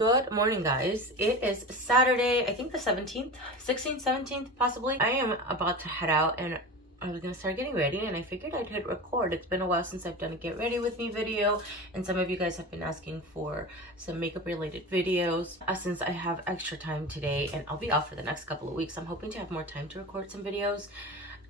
Good morning, guys. It is Saturday, I think the 17th, 16th, 17th, possibly. I am about to head out and I was gonna start getting ready, and I figured I'd hit record. It's been a while since I've done a get ready with me video, and some of you guys have been asking for some makeup related videos. Since I have extra time today and I'll be off for the next couple of weeks, I'm hoping to have more time to record some videos.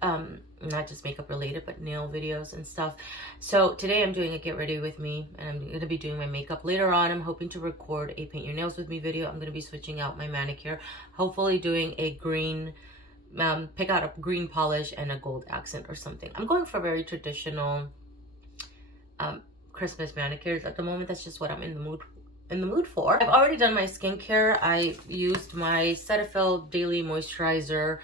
Not just makeup related, but nail videos and stuff. So today I'm doing a get ready with me, and I'm going to be doing my makeup. Later on, I'm hoping to record a paint your nails with me video. I'm going to be switching out my manicure, hopefully doing a green, pick out a green polish and a gold accent or something. I'm going for very traditional Christmas manicures at the moment. That's just what I'm in the mood for. I've already done my skincare. I used my Cetaphil daily moisturizer.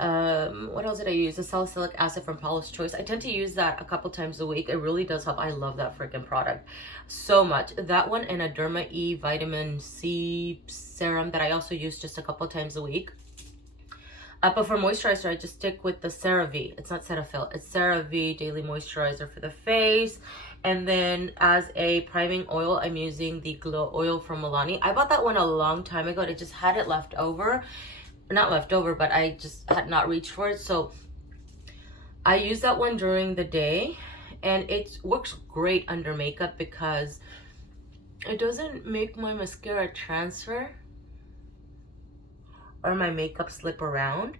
What else did I use? The salicylic acid from Paula's Choice. I tend to use that a couple times a week. It really does help. I love that freaking product so much. That one and a Derma E vitamin C serum that I also use just a couple times a week. But for moisturizer, I just stick with the Cerave. It's not Cetaphil. It's Cerave daily moisturizer for the face. And then as a priming oil, I'm using the Glow Oil from Milani. I bought that one a long time ago. I just had it left over. Not left over, but I just had not reached for it. So I use that one during the day, and it works great under makeup because it doesn't make my mascara transfer or my makeup slip around.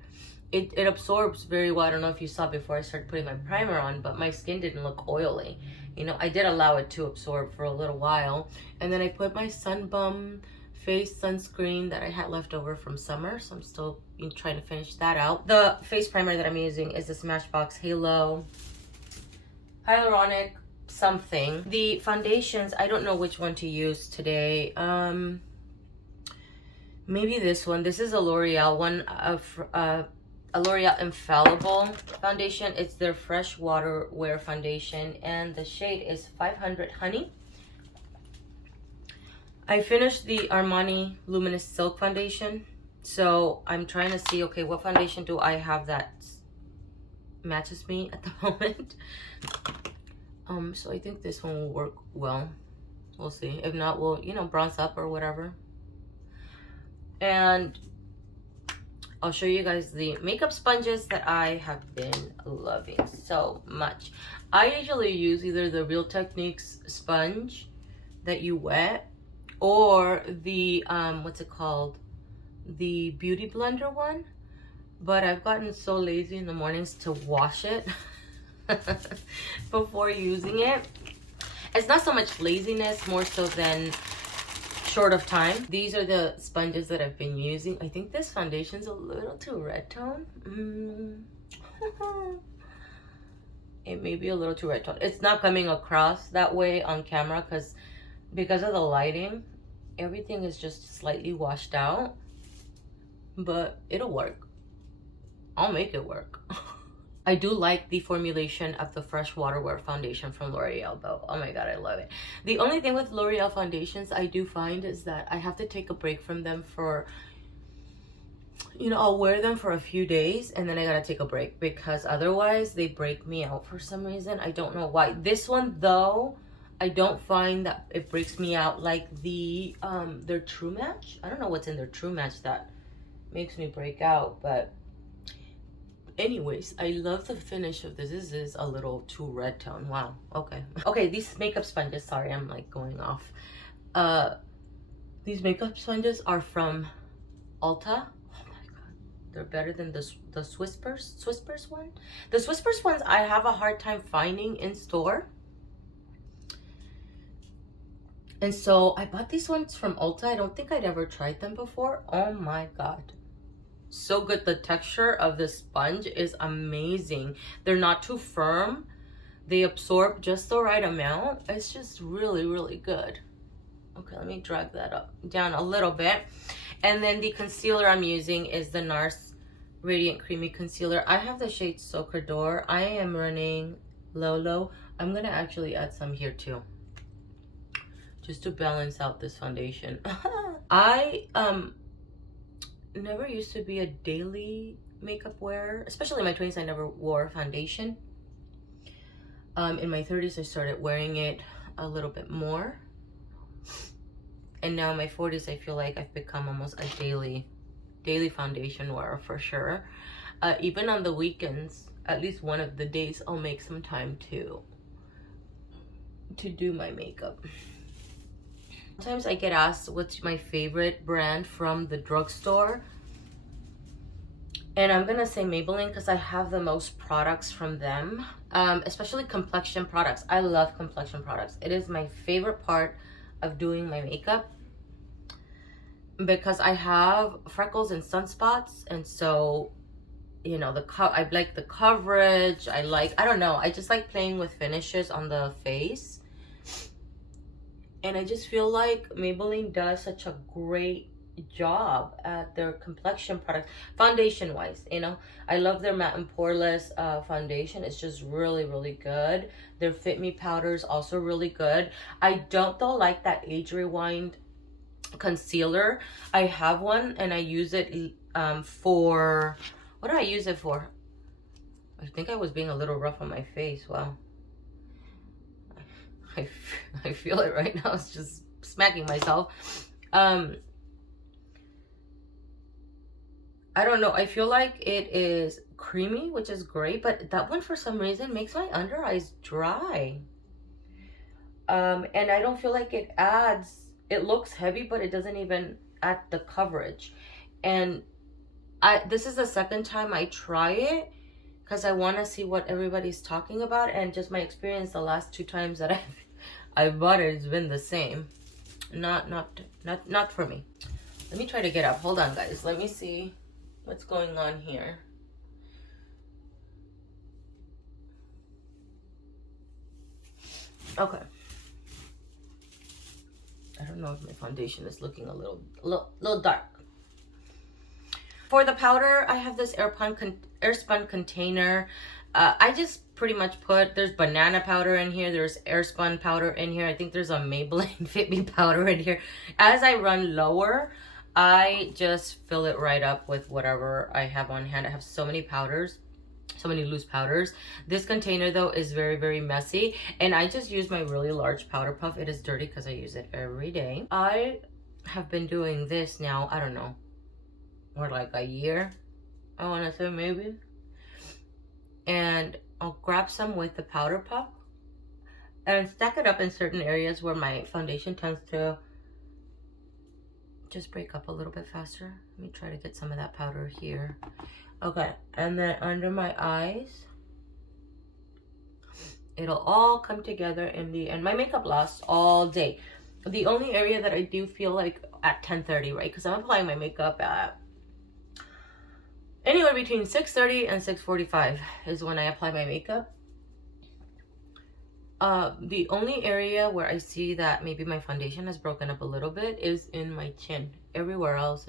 It absorbs very well. I don't know if you saw before I started putting my primer on, but my skin didn't look oily. You know, I did allow it to absorb for a little while, and then I put my Sun Bum face sunscreen that I had left over from summer, so I'm still trying to finish that out. The face primer that I'm using is the Smashbox hyloronic something. The foundations, I don't know which one to use today. Maybe this one. This is a L'Oreal one, a L'Oreal Infallible foundation. It's their freshwater wear foundation, and the shade is 500 Honey. I finished the Armani Luminous Silk foundation, so I'm trying to see, okay, what foundation do I have that matches me at the moment? So I think this one will work well. We'll see. If not, we'll, bronze up or whatever. And I'll show you guys the makeup sponges that I have been loving so much. I usually use either the Real Techniques sponge that you wet, or the what's it called, the Beauty Blender one, but I've gotten so lazy in the mornings to wash it before using it. It's not so much laziness, more so than short of time. These are the sponges that I've been using. I think this foundation's a little too red tone. It may be a little too red tone. It's not coming across that way on camera because of the lighting, everything is just slightly washed out, but it'll work. I'll make it work. I do like the formulation of the Freshwater Wear foundation from L'Oreal though. Oh my god, I love it. The only thing with L'Oreal foundations I do find is that I have to take a break from them for, I'll wear them for a few days and then I gotta take a break, because otherwise they break me out for some reason. I don't know why. This one though, I don't find that it breaks me out like their True Match. I don't know what's in their True Match that makes me break out, but anyways, I love the finish of this. This is a little too red tone. Wow. Okay, these makeup sponges, sorry, I'm like going off. These makeup sponges are from Ulta. Oh my god, they're better than the Swisspers one. The Swisspers ones I have a hard time finding in store. And so I bought these ones from Ulta. I don't think I'd ever tried them before. Oh my god. So good. The texture of the sponge is amazing. They're not too firm. They absorb just the right amount. It's just really, really good. Okay, let me drag that down a little bit. And then the concealer I'm using is the Nars Radiant Creamy Concealer. I have the shade Sucre d'Or. I am running low. I'm going to actually add some here too, just to balance out this foundation. I never used to be a daily makeup wearer, especially in my 20s. I never wore foundation. In my 30s I started wearing it a little bit more. And now in my 40s, I feel like I've become almost a daily foundation wearer for sure. Even on the weekends, at least one of the days, I'll make some time to do my makeup. Sometimes I get asked what's my favorite brand from the drugstore. And I'm gonna say Maybelline because I have the most products from them, especially complexion products. I love complexion products. It is my favorite part of doing my makeup because I have freckles and sunspots, and so, you know, I like the coverage. I don't know, I just like playing with finishes on the face. And I just feel like Maybelline does such a great job at their complexion products, foundation wise. You know, I love their matte and poreless foundation. It's just really, really good. Their Fit Me powder is also really good. I don't though like that age rewind concealer. I have one and I use it for, what do I use it for? I think I was being a little rough on my face. Wow, I feel it right now. It's just smacking myself. I don't know, I feel like it is creamy, which is great, but that one for some reason makes my under eyes dry. And I don't feel like it adds, it looks heavy, but it doesn't even add the coverage. And this is the second time I try it because I want to see what everybody's talking about, and just my experience the last 2 times that I've bought it, it's been the same. Not for me. Let me try to get up. Hold on, guys. Let me see what's going on here. Okay. I don't know if my foundation is looking a little dark. For the powder, I have this Airspun container. I just pretty much put, there's banana powder in here, there's Airspun powder in here, I think there's a Maybelline Fit Me powder in here. As I run lower, I just fill it right up with whatever I have on hand. I have so many powders, so many loose powders. This container though is very, very messy, and I just use my really large powder puff. It is dirty because I use it every day. I have been doing this now, I don't know, or like a year, I want to say maybe. And I'll grab some with the powder puff and stack it up in certain areas where my foundation tends to just break up a little bit faster. Let me try to get some of that powder here. Okay, and then under my eyes, it'll all come together in the end. My makeup lasts all day. The only area that I do feel like at 10:30, right? Because I'm applying my makeup at anywhere between 6:30 and 6:45 is when I apply my makeup. The only area where I see that maybe my foundation has broken up a little bit is in my chin. Everywhere else,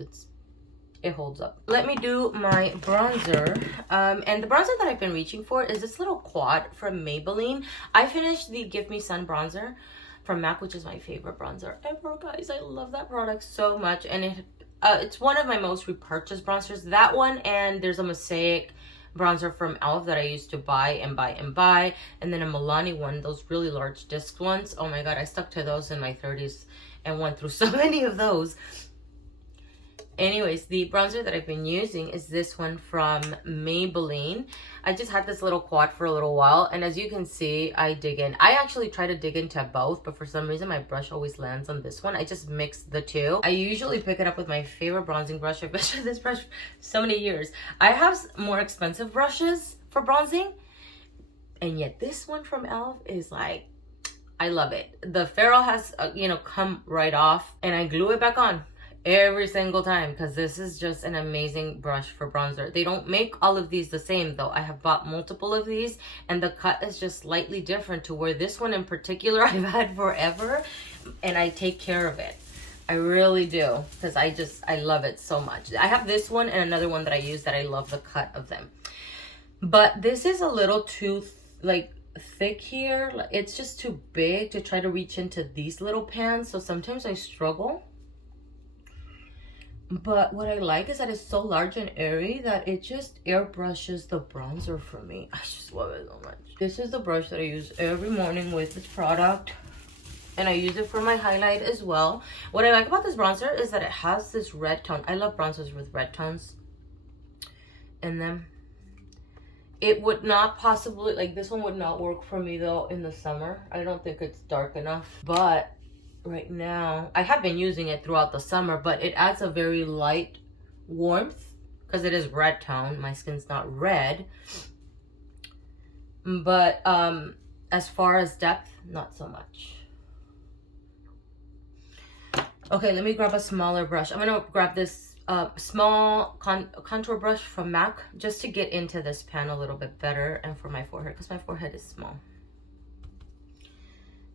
it holds up. Let me do my bronzer. And the bronzer that I've been reaching for is this little quad from Maybelline. I finished the Give Me Sun bronzer from MAC, which is my favorite bronzer ever, guys. I love that product so much, and it's one of my most repurchased bronzers. That one, and there's a Mosaic bronzer from e.l.f. that I used to buy and buy and buy, and then a Milani one, those really large disc ones. Oh my god, I stuck to those in my 30s and went through so many of those. Anyways, the bronzer that I've been using is this one from Maybelline. I just had this little quad for a little while, and as you can see, I dig in. I actually try to dig into both, but for some reason my brush always lands on this one. I just mix the two. I usually pick it up with my favorite bronzing brush. I've been using this brush so many years. I have more expensive brushes for bronzing, and yet this one from e.l.f. is like, I love it. The ferrule has, you know, come right off, and I glue it back on every single time because this is just an amazing brush for bronzer. They don't make all of these the same though. I have bought multiple of these, and the cut is just slightly different to where this one in particular I've had forever, and I take care of it. I really do, because I love it so much. I have this one and another one that I use that I love the cut of them, but this is a little too like thick here. It's just too big to try to reach into these little pans, so sometimes I struggle. But what I like is that it's so large and airy that it just airbrushes the bronzer for me. I just love it so much. This is the brush that I use every morning with this product. and I use it for my highlight as well. What I like about this bronzer is that it has this red tone. I love bronzers with red tones in them. It would not possibly, like this one would not work for me though in the summer. I don't think it's dark enough. But right now, I have been using it throughout the summer, but it adds a very light warmth because it is red tone. My skin's not red. But as far as depth, not so much. Okay, let me grab a smaller brush. I'm gonna grab this small contour brush from MAC just to get into this pan a little bit better, and for my forehead because my forehead is small.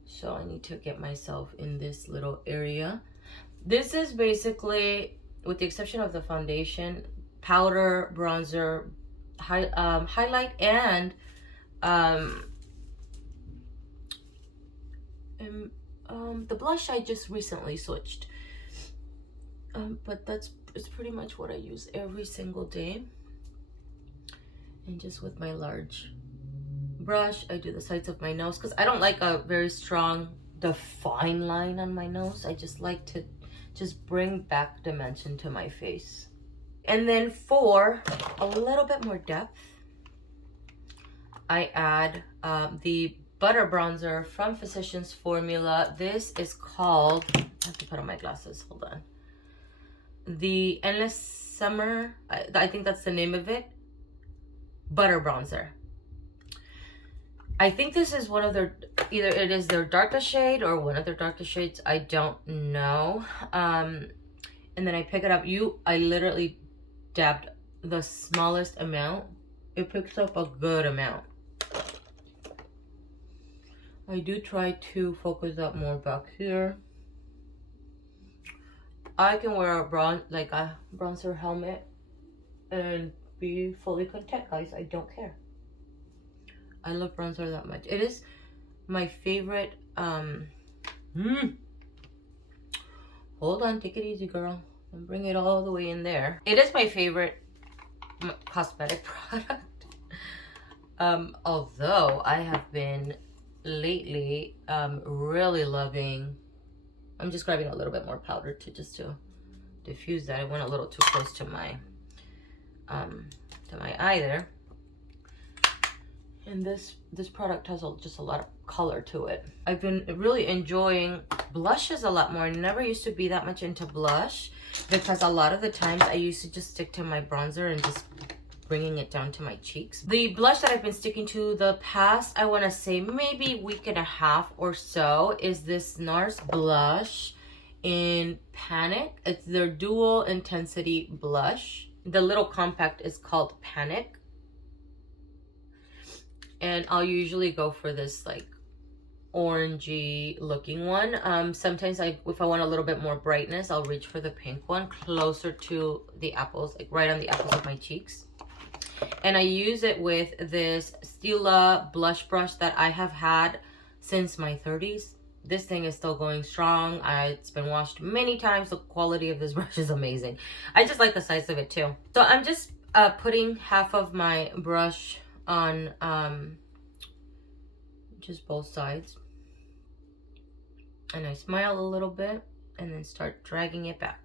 So I need to get myself in this little area. This is basically, with the exception of the foundation, powder, bronzer, highlight, and the blush I just recently switched. But it's pretty much what I use every single day. And just with my large brush, I do the sides of my nose because I don't like a very strong defined line on my nose. I just like to just bring back dimension to my face. And then for a little bit more depth, I add the butter bronzer from Physicians Formula. This is called, I have to put on my glasses, hold on. The Endless Summer, I think that's the name of it, butter bronzer. I think this is one of their, either it is their darkest shade or one of their darkest shades, I don't know. And then I pick it up, I literally dabbed the smallest amount. It picks up a good amount. I do try to focus up more back here. I can wear a bronzer helmet and be fully content, guys. I don't care. I love bronzer that much. It is my favorite. Hold on, take it easy, girl. And bring it all the way in there. It is my favorite cosmetic product. Although I have been lately really loving, I'm just grabbing a little bit more powder to diffuse that. I went a little too close to my eye there. And this product has just a lot of color to it. I've been really enjoying blushes a lot more. I never used to be that much into blush because a lot of the times I used to just stick to my bronzer and just bringing it down to my cheeks. The blush that I've been sticking to the past, I want to say maybe week and a half or so, is this Nars blush in Panic. It's their dual intensity blush. The little compact is called Panic. And I'll usually go for this like orangey looking one. Sometimes if I want a little bit more brightness, I'll reach for the pink one closer to the apples, like right on the apples of my cheeks. And I use it with this Stila blush brush that I have had since my 30s. This thing is still going strong. It's been washed many times. The quality of this brush is amazing. I just like the size of it too. So I'm just putting half of my brush on just both sides. And I smile a little bit and then start dragging it back.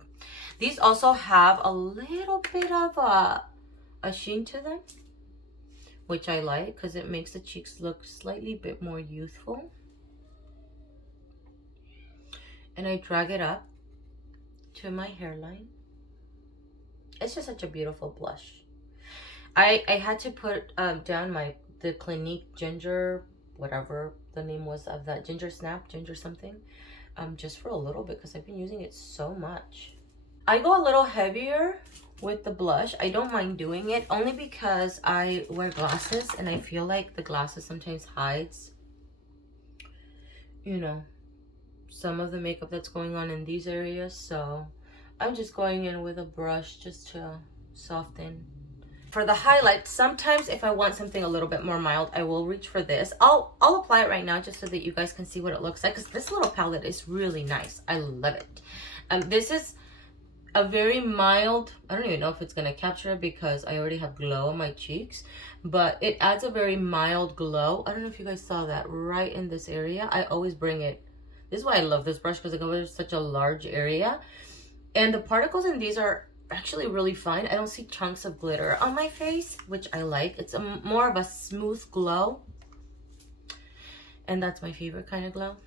These also have a little bit of a sheen to them, which I like because it makes the cheeks look slightly bit more youthful. And I drag it up to my hairline. It's just such a beautiful blush. I had to put down the Clinique Ginger, whatever the name was of that, Ginger Snap, Ginger something, just for a little bit because I've been using it so much. I go a little heavier with the blush. I don't mind doing it only because I wear glasses and I feel like the glasses sometimes hides, you know, some of the makeup that's going on in these areas. So I'm just going in with a brush just to soften. For the highlight, sometimes if I want something a little bit more mild, I will reach for this. I'll apply it right now just so that you guys can see what it looks like, because this little palette is really nice. I love it. This is a very mild, I don't even know if it's going to capture it because I already have glow on my cheeks, but it adds a very mild glow. I don't know if you guys saw that right in this area. I always bring it This is why I love this brush, because it covers such a large area. And the particles in these are actually really fine. I don't see chunks of glitter on my face, which I like. It's more of a smooth glow. And that's my favorite kind of glow.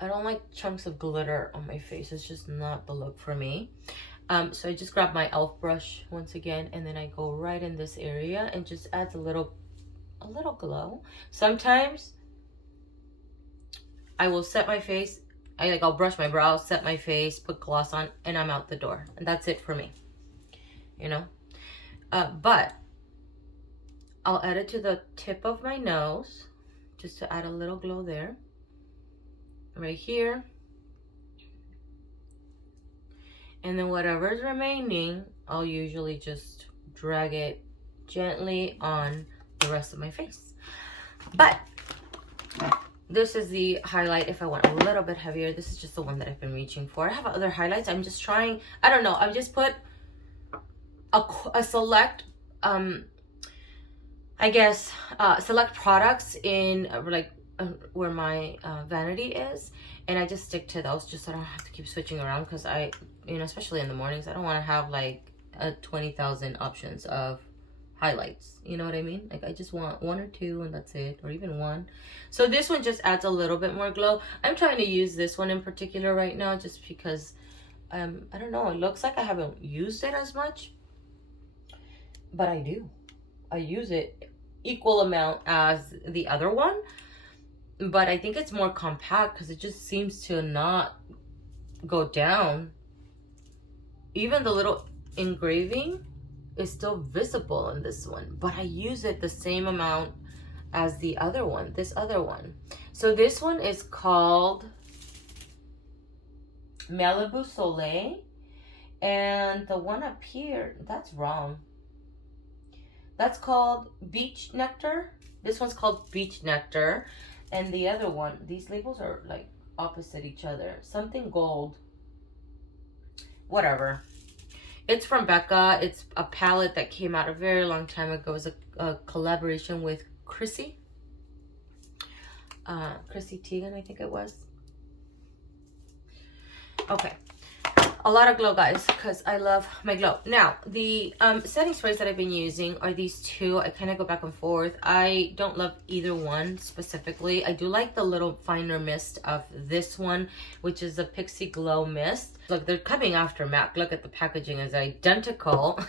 I don't like chunks of glitter on my face. It's just not the look for me. So I just grab my e.l.f. brush once again, and then I go right in this area and just adds a little glow. Sometimes I will set my face. I'll brush my brows, set my face, put gloss on, and I'm out the door. And that's it for me, you know. But I'll add it to the tip of my nose just to add a little glow there. Right here. And then whatever's remaining, I'll usually just drag it gently on the rest of my face. But this is the highlight if I want a little bit heavier. This is just the one that I've been reaching for. I have other highlights. I'm just trying, I don't know. I've just put a select, I guess, select products in where my vanity is. And I just stick to those just so I don't have to keep switching around, because especially in the mornings, I don't want to have like 20,000 options of highlights. You know what I mean? Like, I just want one or two and that's it, or even one. So this one just adds a little bit more glow. I'm trying to use this one in particular right now just because I don't know, it looks like I haven't used it as much, but I do. I use it equal amount as the other one, but I think it's more compact because it just seems to not go down. Even the little engraving is still visible in this one, but I use it the same amount as the other one, this other one. So this one is called Malibu Soleil, and the one up here, that's wrong. That's called Beach Nectar. This one's called Beach Nectar, and the other one, these labels are like opposite each other. Something gold, whatever. It's from Becca. It's a palette that came out a very long time ago. It was a collaboration with Chrissy. Chrissy Teigen, I think it was. Okay. A lot of glow, guys, because I love my glow. Now, the setting sprays that I've been using are these two. I kind of go back and forth. I don't love either one specifically. I do like the little finer mist of this one, which is a Pixie Glow Mist. Look, they're coming after MAC. Look at the packaging is identical.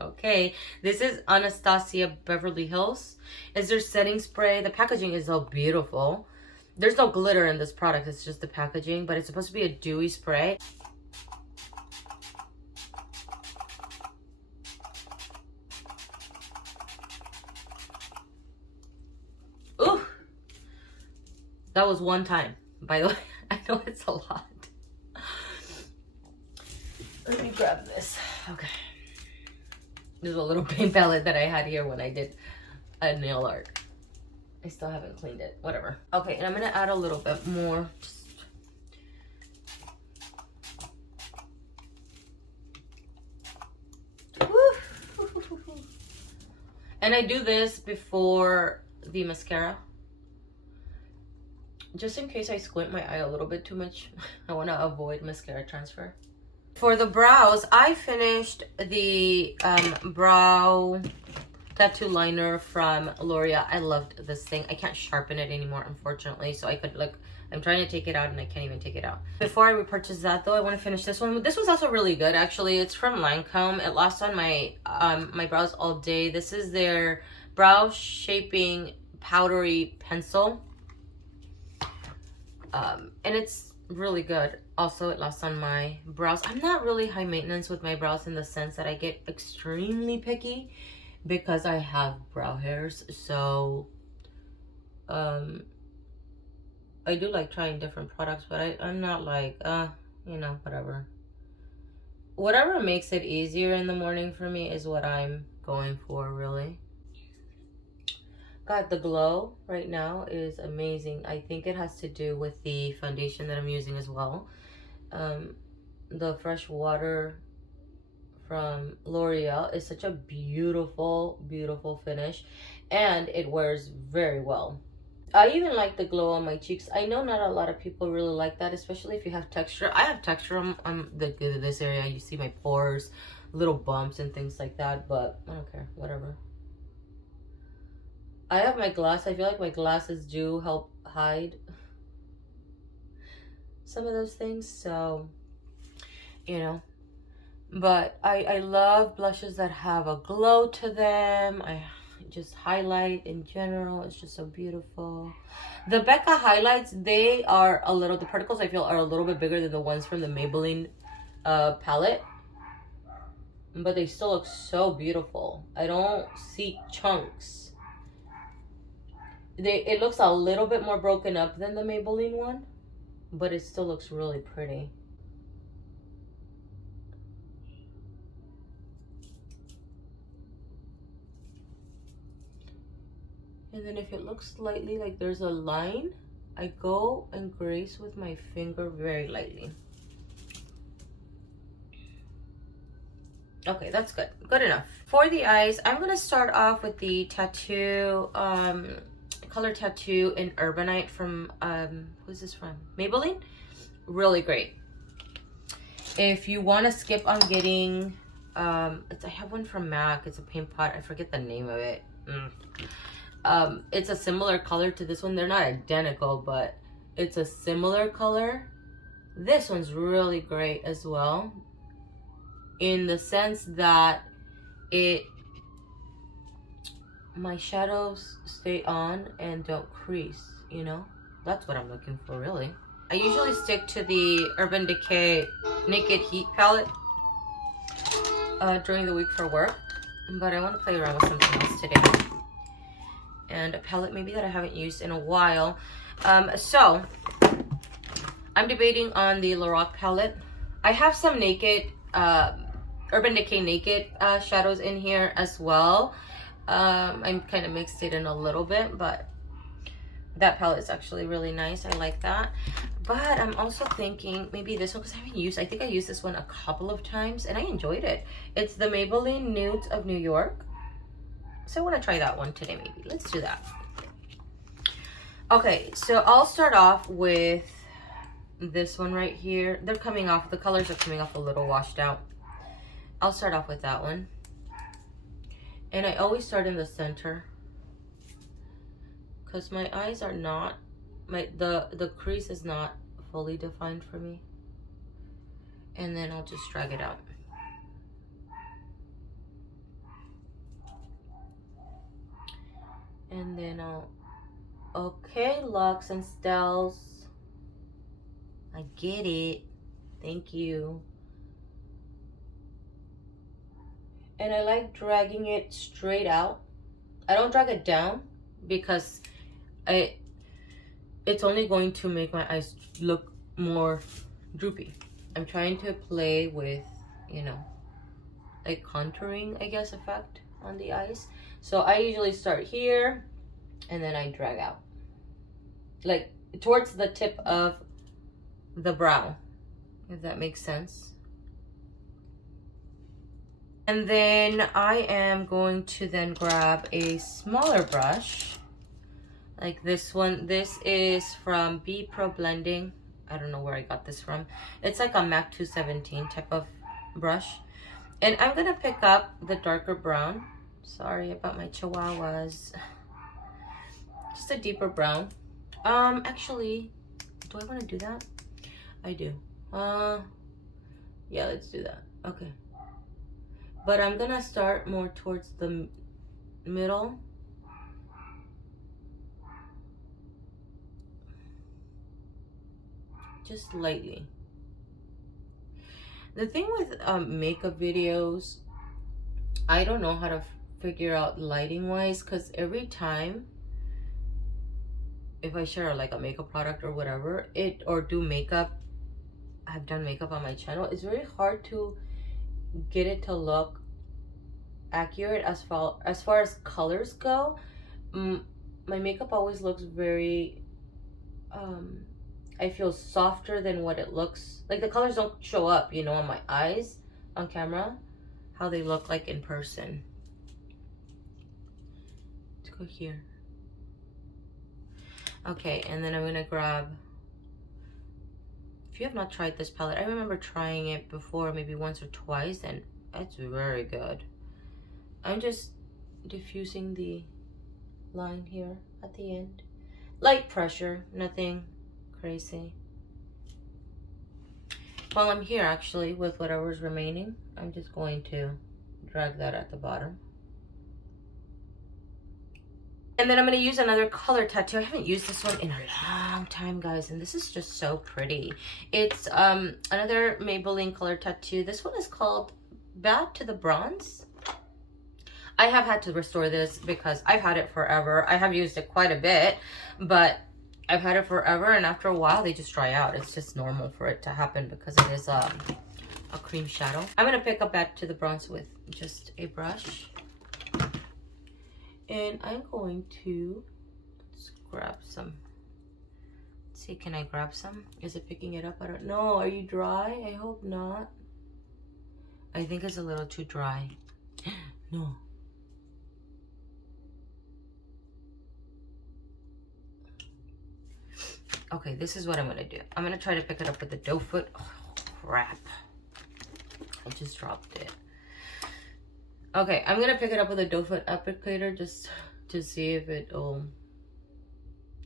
Okay, this is Anastasia Beverly Hills. Is their setting spray. The packaging is so beautiful. There's no glitter in this product. It's just the packaging, but it's supposed to be a dewy spray. Ooh, that was one time, by the way. I know it's a lot. Let me grab this. Okay. This is a little paint palette that I had here when I did a nail art. I still haven't cleaned it. Whatever. Okay, and I'm going to add a little bit more. And I do this before the mascara, just in case I squint my eye a little bit too much. I want to avoid mascara transfer. For the brows, I finished the brow tattoo liner from L'Oreal. I loved this thing. I can't sharpen it anymore, unfortunately, so I could, like, I'm trying to take it out and I can't even take it out. Before I repurchase that, though, I want to finish this one. This was also really good, actually. It's from Lancome. It lasts on my my brows all day. This is their brow shaping powdery pencil, and it's really good. Also, it lasts on my brows. I'm not really high maintenance with my brows in the sense that I get extremely picky because I have brow hairs. So I do like trying different products, but I'm not like you know, whatever makes it easier in the morning for me is what I'm going for, really. God, the glow right now is amazing. I think it has to do with the foundation that I'm using as well. The freshwater from L'Oreal is such a beautiful, beautiful finish, and it wears very well. I even like the glow on my cheeks. I know not a lot of people really like that, especially if you have texture. I have texture on this area. You see my pores, little bumps and things like that, but I don't care, whatever. I have my glass. I feel like my glasses do help hide some of those things, so, you know. But I love blushes that have a glow to them. I just highlight in general. It's just so beautiful. The Becca highlights, they are a little, the particles I feel are a little bit bigger than the ones from the Maybelline palette. But they still look so beautiful. I don't see chunks. It looks a little bit more broken up than the Maybelline one, but it still looks really pretty. And then if it looks slightly like there's a line, I go and grace with my finger very lightly. Okay, that's good. Good enough. For the eyes, I'm going to start off with the tattoo, color tattoo in Urbanite from, who's this from? Maybelline? Really great. If you want to skip on getting, I have one from MAC. It's a paint pot. I forget the name of it. It's a similar color to this one. They're not identical, but it's a similar color. This one's really great as well, in the sense that my shadows stay on and don't crease, you know? That's what I'm looking for, really. I usually stick to the Urban Decay Naked Heat palette during the week for work, but I want to play around with something else today. And a palette maybe that I haven't used in a while. So I'm debating on the Loreal palette. I have some Naked, Urban Decay Naked shadows in here as well. I kind of mixed it in a little bit, but that palette is actually really nice. I like that. But I'm also thinking maybe this one, because I think I used this one a couple of times and I enjoyed it. It's the Maybelline Nudes of New York. So I want to try that one today, maybe. Let's do that. Okay, so I'll start off with this one right here. They're coming off, the colors are coming off a little washed out. I'll start off with that one. And I always start in the center, because my eyes are not, the crease is not fully defined for me. And then I'll just drag it out. And then okay, Lux and Stells. I get it. Thank you. And I like dragging it straight out. I don't drag it down because it's only going to make my eyes look more droopy. I'm trying to play with, you know, like contouring, I guess, effect on the eyes. So I usually start here and then I drag out, like towards the tip of the brow, if that makes sense. And then I am going to then grab a smaller brush, like this one. This is from B Pro Blending. I don't know where I got this from. It's like a MAC 217 type of brush. And I'm gonna pick up the darker brown. Sorry about my chihuahuas. Just a deeper brown. Actually, do I want to do that? I do. Yeah, let's do that. Okay. But I'm gonna start more towards the middle. Just lightly. The thing with makeup videos, I don't know how to figure out lighting wise, because every time if I share like a makeup product or whatever, or do makeup, I've done makeup on my channel, it's very hard to get it to look accurate as far as colors go. My makeup always looks very I feel softer than what it looks like. The colors don't show up, you know, on my eyes on camera how they look like in person. Let's go here. Okay, and then I'm gonna grab, if you have not tried this palette, I remember trying it before, maybe once or twice, and it's very good. I'm just diffusing the line here at the end. Light pressure, nothing crazy. While I'm here, actually, with whatever's remaining, I'm just going to drag that at the bottom. And then I'm going to use another color tattoo. I haven't used this one in a long time, guys, and this is just so pretty. It's another Maybelline color tattoo. This one is called Back to the Bronze. I have had to restore this because I've had it forever. I have used it quite a bit, but I've had it forever, and after a while, they just dry out. It's just normal for it to happen because it is a cream shadow. I'm going to pick up Back to the Bronze with just a brush. And I'm going to grab some. Let's see, can I grab some? Is it picking it up? I don't know. Are you dry? I hope not. I think it's a little too dry. No. Okay, this is what I'm gonna do. I'm gonna try to pick it up with the doe foot. Oh, crap. I just dropped it. Okay, I'm gonna pick it up with a doe foot applicator just to see if it'll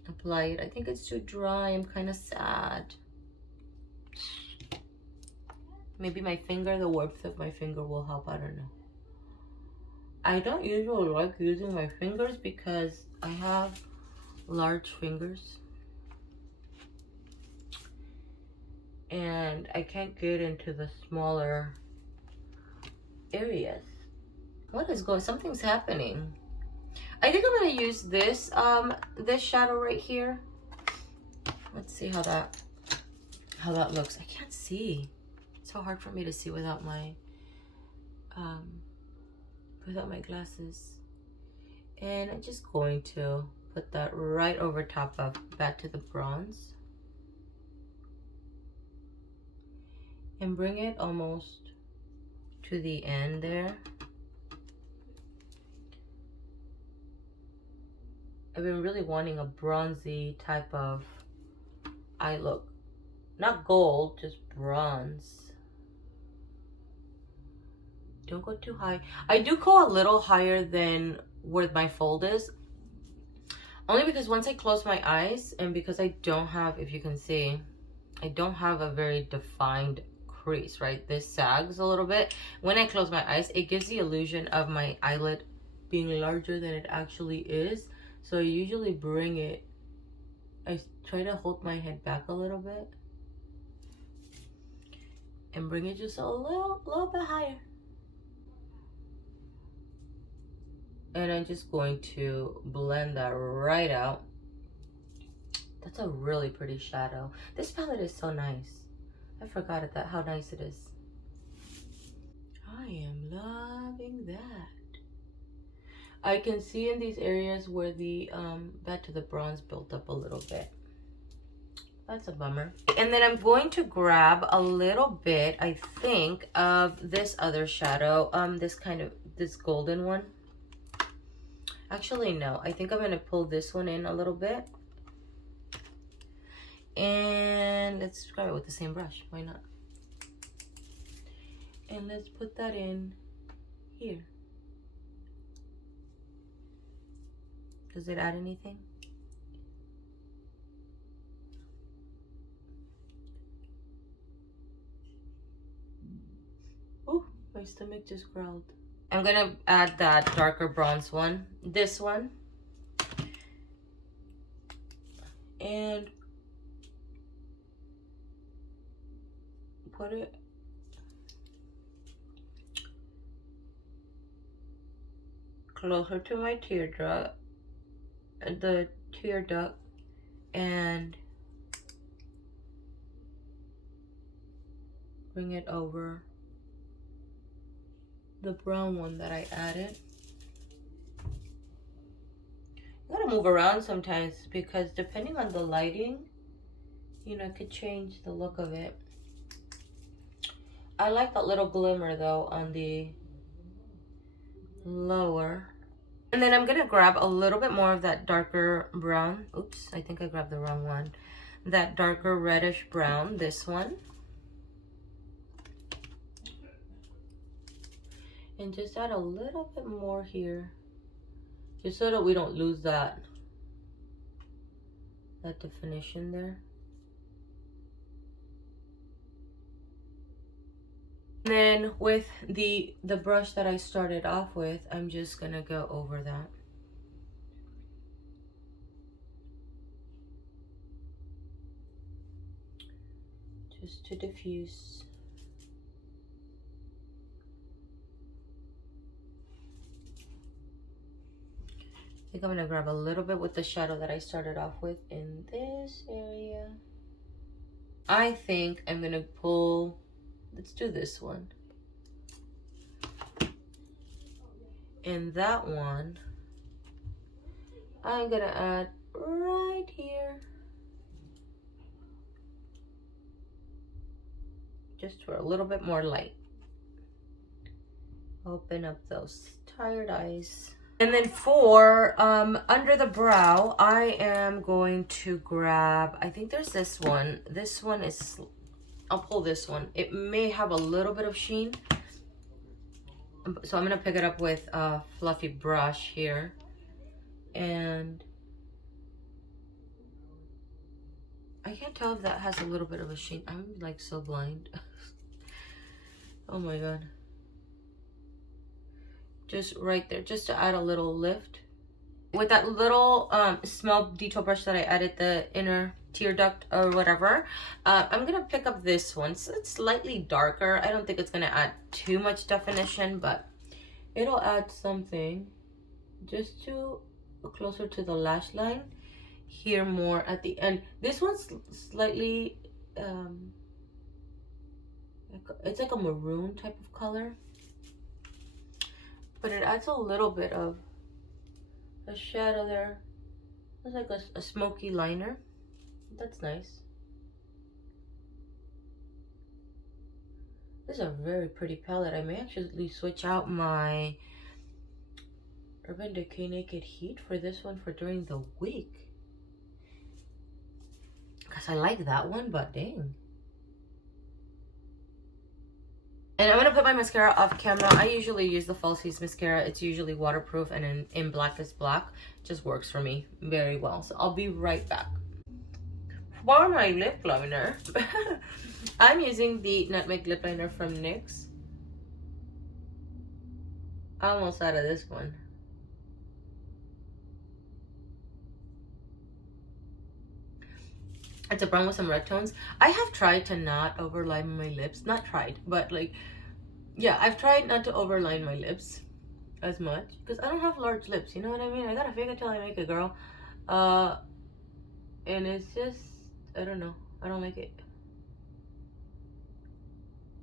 apply it. I think it's too dry. I'm kind of sad. Maybe my finger, the warmth of my finger will help. I don't know. I don't usually like using my fingers because I have large fingers. And I can't get into the smaller areas. What is going? Something's happening. I think I'm gonna use this this shadow right here. Let's see how that looks. I can't see. It's so hard for me to see without my glasses. And I'm just going to put that right over top of Back to the Bronze. And bring it almost to the end there. I've been really wanting a bronzy type of eye look. Not gold, just bronze. Don't go too high. I do go a little higher than where my fold is. Only because once I close my eyes, and because I don't have, if you can see, I don't have a very defined crease, right? This sags a little bit. When I close my eyes, it gives the illusion of my eyelid being larger than it actually is. So I usually bring it, I try to hold my head back a little bit and bring it just a little bit higher. And I'm just going to blend that right out. That's a really pretty shadow. This palette is so nice. I forgot how nice it is. I am loving that. I can see in these areas where the Back to the Bronze built up a little bit. That's a bummer. And then I'm going to grab a little bit, I think, of this other shadow. This golden one. Actually, no. I think I'm going to pull this one in a little bit. And let's grab it with the same brush. Why not? And let's put that in here. Does it add anything? Oh, my stomach just growled. I'm gonna add that darker bronze one. This one. And put it closer to my teardrop. The tear duct, and bring it over the brown one that I added. You gotta move around sometimes because depending on the lighting, you know, it could change the look of it. I like that little glimmer though on the lower And then I'm gonna grab a little bit more of that darker brown. Oops, I think I grabbed the wrong one. That darker reddish brown, this one. And just add a little bit more here. Just so that we don't lose that definition there. And then with the brush that I started off with, I'm just gonna go over that. Just to diffuse. I think I'm gonna grab a little bit with the shadow that I started off with in this area. I think I'm gonna pull, let's do this one. And that one, I'm gonna add right here. Just for a little bit more light. Open up those tired eyes. And then for under the brow, I am going to grab, I think there's this one. This one is, I'll pull this one. It may have a little bit of sheen. So I'm gonna pick it up with a fluffy brush here. And I can't tell if that has a little bit of a sheen. I'm like so blind. Oh my God. Just right there, just to add a little lift. With that little small detail brush that I added the inner tear duct or whatever, I'm gonna pick up this one. So it's slightly darker. I don't think it's gonna add too much definition, but it'll add something just to closer to the lash line. Here more at the end. This one's slightly, it's like a maroon type of color. But it adds a little bit of a shadow there. It's like a smoky liner. That's nice. This is a very pretty palette. I may actually switch out my Urban Decay Naked Heat for this one for during the week. Because I like that one, but dang. And I'm going to put my mascara off camera. I usually use the Falsies mascara. It's usually waterproof and in blackest black. It just works for me very well. So I'll be right back. For my lip liner, I'm using the Nutmeg lip liner from NYX. Almost out of this one. It's a brown with some red tones. I have tried to not overline my lips. Not tried, but like, yeah, I've tried not to overline my lips as much. Because I don't have large lips, you know what I mean? I gotta fake it till I make it, girl. And it's just, I don't know. I don't like it.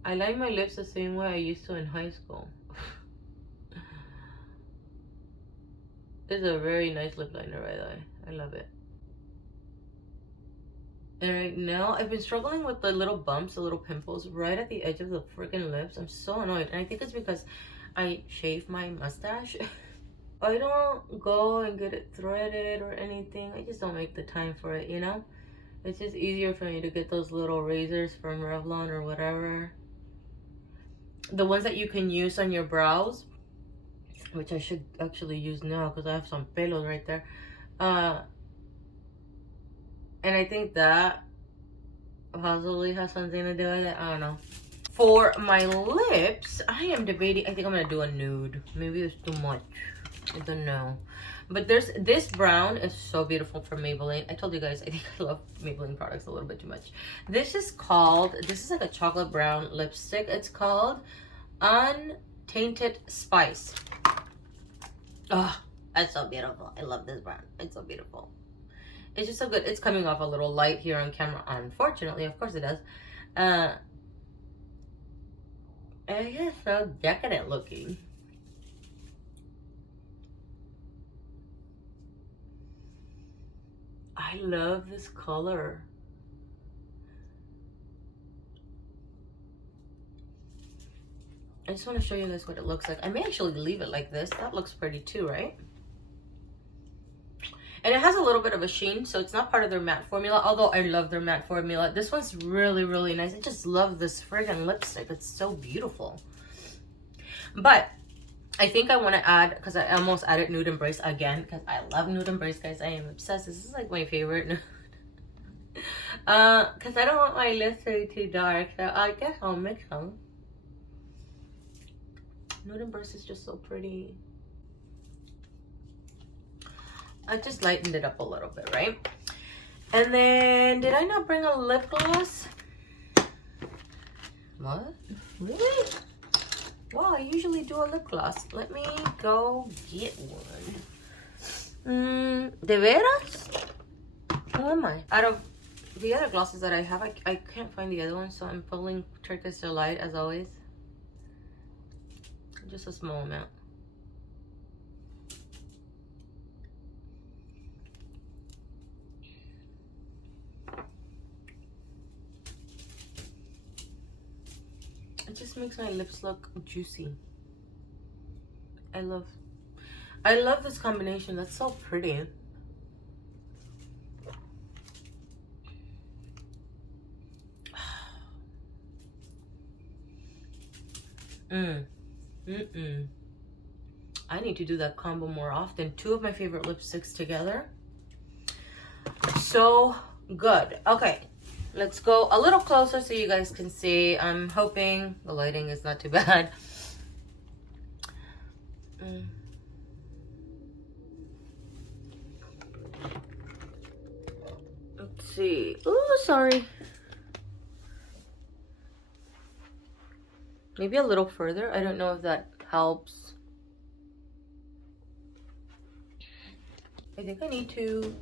I line my lips the same way I used to in high school. This is a very nice lip liner, by the way. I love it. And right now, I've been struggling with the little bumps, the little pimples right at the edge of the freaking lips. I'm so annoyed. And I think it's because I shave my mustache. I don't go and get it threaded or anything. I just don't make the time for it, you know? It's just easier for me to get those little razors from Revlon or whatever. The ones that you can use on your brows, which I should actually use now because I have some pelos right there. And I think that possibly has something to do with it. I don't know. For my lips, I am debating. I think I'm going to do a nude. Maybe it's too much. I don't know. But there's this brown is so beautiful from Maybelline. I told you guys, I think I love Maybelline products a little bit too much. This is like a chocolate brown lipstick. It's called Untainted Spice. Oh, that's so beautiful. I love this brown. It's so beautiful. It's just so good. It's coming off a little light here on camera, unfortunately. Of course it does. It's just so decadent looking. I love this color. I just want to show you guys what it looks like. I may actually leave it like this. That looks pretty too, right? And it has a little bit of a sheen, so it's not part of their matte formula, although I love their matte formula. This one's really, really nice. I just love this friggin' lipstick. It's so beautiful. But I think I want to add, because I almost added Nude Embrace again, because I love Nude Embrace, guys. I am obsessed. This is like my favorite nude. Because I don't want my lips to be too dark, so I guess I'll mix them. Nude Embrace is just so pretty. I just lightened it up a little bit, right? And then, did I not bring a lip gloss? What? Really? Well, I usually do a lip gloss. Let me go get one. ¿De veras? Who am I? Out of the other glosses that I have, I can't find the other one, so I'm pulling Turkish Delight as always. Just a small amount. It just makes my lips look juicy. I love this combination. That's so pretty. I need to do that combo more often. Two of my favorite lipsticks together. So good. Okay, let's go a little closer so you guys can see. I'm hoping the lighting is not too bad. Let's see. Oh, sorry. Maybe a little further. I don't know if that helps. I think I need to